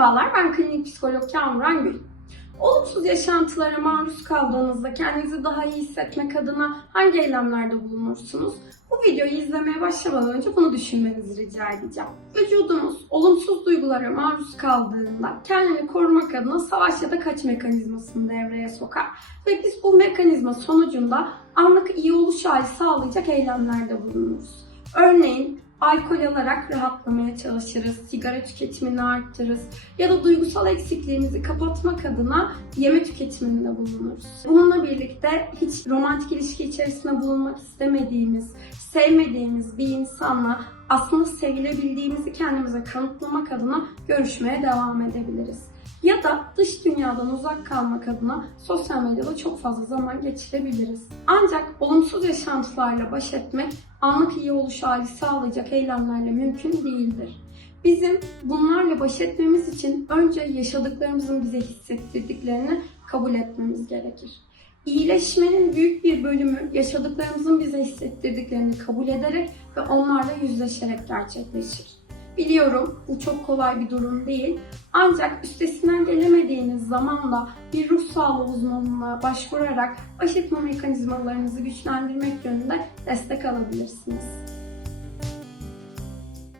Merhabalar, ben klinik psikolog Kamuran Gül. Olumsuz yaşantılara maruz kaldığınızda kendinizi daha iyi hissetmek adına hangi eylemlerde bulunursunuz? Bu videoyu izlemeye başlamadan önce bunu düşünmenizi rica edeceğim. Vücudunuz olumsuz duygulara maruz kaldığında kendini korumak adına savaş ya da kaç mekanizmasını devreye sokar. Ve biz bu mekanizma sonucunda anlık iyi oluş hali sağlayacak eylemlerde bulunuruz. Örneğin alkol alarak rahatlamaya çalışırız, sigara tüketimini arttırırız ya da duygusal eksikliğimizi kapatmak adına yeme tüketiminde bulunuruz. Bununla birlikte hiç romantik ilişki içerisinde bulunmak istemediğimiz, sevmediğimiz bir insanla aslında sevilebildiğimizi kendimize kanıtlamak adına görüşmeye devam edebiliriz. Ya da dış dünyadan uzak kalmak adına sosyal medyada çok fazla zaman geçirebiliriz. Ancak olumsuz yaşantılarla baş etmek anlık iyi oluş hali sağlayacak eylemlerle mümkün değildir. Bizim bunlarla baş etmemiz için önce yaşadıklarımızın bize hissettirdiklerini kabul etmemiz gerekir. İyileşmenin büyük bir bölümü yaşadıklarımızın bize hissettirdiklerini kabul ederek ve onlarla yüzleşerek gerçekleşir. Biliyorum bu çok kolay bir durum değil. Ancak üstesinden gelemediğiniz zaman da bir ruh sağlığı uzmanına başvurarak baş etme mekanizmalarınızı güçlendirmek yönünde destek alabilirsiniz.